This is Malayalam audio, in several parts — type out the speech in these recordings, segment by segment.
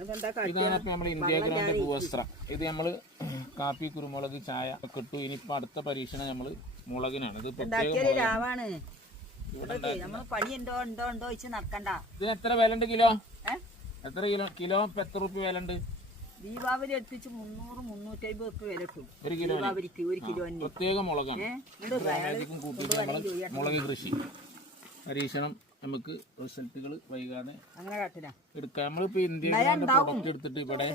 ഇതാണ് ഇപ്പൊ നമ്മൾ ഇന്ത്യ ഗ്രോന്റെ ഭൂവസ്ത്രം. ഇത് നമ്മള് കാപ്പി, കുരുമുളക്, ചായ കിട്ടു. ഇനിയിപ്പോ അടുത്ത പരീക്ഷണം നമ്മള് മുളകിനാണ്. ഇത് ഇതിന് എത്ര വില ഉണ്ട് കിലോ? എത്ര കിലോ ഇപ്പൊ എത്ര റുപ്യ വില ഉണ്ട്? ദീപാവലി അടുപ്പിച്ച് 300-350 വില കിട്ടും ഒരു കിലോ. പ്രത്യേക മുളകാണ്. കൂട്ടിയിട്ട് നമ്മള് മുളക് കൃഷി പരീക്ഷണം നമുക്ക് റിസൾട്ടുകൾ വൈകാതെ എടുക്കാം. നമ്മളിപ്പോ ഇന്ത്യ പ്രൊഡക്റ്റ് എടുത്തിട്ട് ഇവിടെ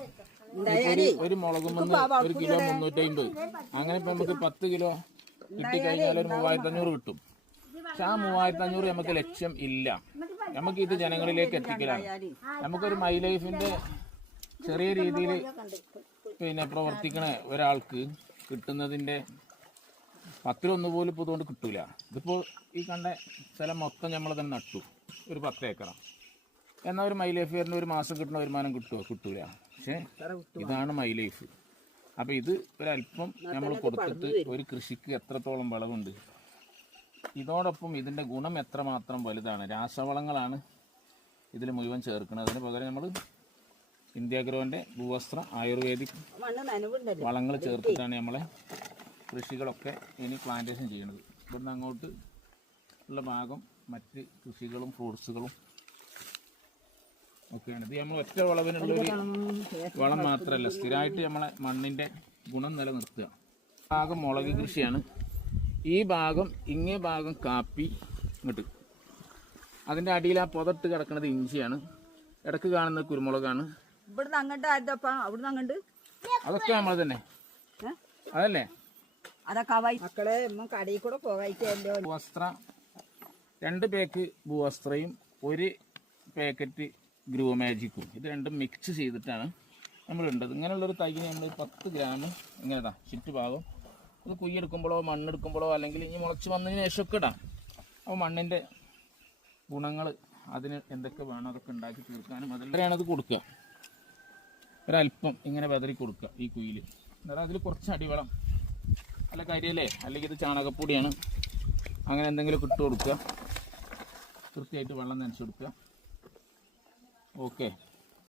ഒരു മുളകും ഒരു കിലോ 350. അങ്ങനെ ഇപ്പൊ നമുക്ക് 10 കിലോ കിട്ടിക്കഴിഞ്ഞാൽ ഒരു 3500 കിട്ടും. പക്ഷെ ആ 3500 നമുക്ക് ലക്ഷ്യം ഇല്ല. നമുക്ക് ഇത് ജനങ്ങളിലേക്ക് എത്തിക്കലാണ്. നമുക്കൊരു മൈ ലൈഫിന്റെ ചെറിയ രീതിയിൽ പ്രവർത്തിക്കണ ഒരാൾക്ക് കിട്ടുന്നതിന്റെ 10-1 പോലും ഇപ്പോൾ ഇതുകൊണ്ട് കിട്ടൂല. ഇതിപ്പോൾ ഈ കണ്ട സ്ഥലം മൊത്തം നമ്മൾ തന്നെ നട്ടു, ഒരു 10 ഏക്കറാണ്. എന്നാൽ ഒരു മൈ ലൈഫ് വരുന്ന ഒരു മാസം കിട്ടുന്ന വരുമാനം കിട്ടൂല. പക്ഷേ ഇതാണ് മൈ ലൈഫ്. അപ്പോൾ ഇത് ഒരല്പം നമ്മൾ കൊടുത്തിട്ട് ഒരു കൃഷിക്ക് എത്രത്തോളം വിളവുണ്ട്, ഇതോടൊപ്പം ഇതിൻ്റെ ഗുണം എത്രമാത്രം വലുതാണ്. രാസവളങ്ങളാണ് ഇതിൽ മുഴുവൻ ചേർക്കുന്നത്. അതിന് പകരം നമ്മൾ ഇന്ത്യ ഗ്രോന്റെ ഭൂവസ്ത്ര ആയുർവേദിക് വളങ്ങൾ ചേർത്തിട്ടാണ് നമ്മളെ കൃഷികളൊക്കെ ഇനി പ്ലാന്റേഷൻ ചെയ്യുന്നത്. ഇവിടുന്ന് അങ്ങോട്ട് ഉള്ള ഭാഗം മറ്റ് കൃഷികളും ഫ്രൂട്ട്സുകളും ഒക്കെയാണ്. ഇത് നമ്മൾ ഒറ്റ വളവിനുള്ളൊരു വളം മാത്രമല്ല, സ്ഥിരമായിട്ട് നമ്മളെ മണ്ണിൻ്റെ ഗുണം നിലനിർത്തുക. ഭാഗം മുളക് കൃഷിയാണ്. ഈ ഭാഗം ഇങ്ങേ ഭാഗം കാപ്പി ഇങ്ങോട്ട്. അതിൻ്റെ അടിയിൽ ആ പുതട്ട് കിടക്കുന്നത് ഇഞ്ചിയാണ്. ഇടക്ക് കാണുന്നത് കുരുമുളകാണ്. അതൊക്കെ നമ്മൾ തന്നെ അതല്ലേ. ഭൂവസ്ത്ര 2 പാക്ക് ഭൂവസ്ത്രയും 1 പാക്കറ്റ് ഗ്രോ മാജിക്കും, ഇത് രണ്ടും മിക്സ് ചെയ്തിട്ടാണ് നമ്മളുണ്ടത്. ഇങ്ങനെയുള്ളൊരു തൈന് നമ്മൾ 10 ഗ്രാം ഇങ്ങനെതാ ചുറ്റുഭാഗം അത് കുയ്യെടുക്കുമ്പോഴോ മണ്ണെടുക്കുമ്പോഴോ അല്ലെങ്കിൽ ഇനി മുളച്ച് വന്നതിന് ശേഷമൊക്കെ ഇടാം. അപ്പോൾ മണ്ണിൻ്റെ ഗുണങ്ങൾ അതിന് എന്തൊക്കെ വേണം അതൊക്കെ ഉണ്ടാക്കി തീർക്കാനും അതെല്ലാമാണ് ഇത് കൊടുക്കുക. ഒരല്പം ഇങ്ങനെ വെതറി കൊടുക്കുക ഈ കുയിൽ. അതായത് അതിൽ കുറച്ച് അടിവളം അല്ല കരിയല്ലേ, അല്ലെങ്കിൽ ഇത് ചാണകപ്പൊടിയാണ്, അങ്ങനെ എന്തെങ്കിലും ഇട്ട് കൊടുക്കുക. കൃത്യമായിട്ട് വെള്ളം നനച്ച് കൊടുക്കുക. ഓക്കെ.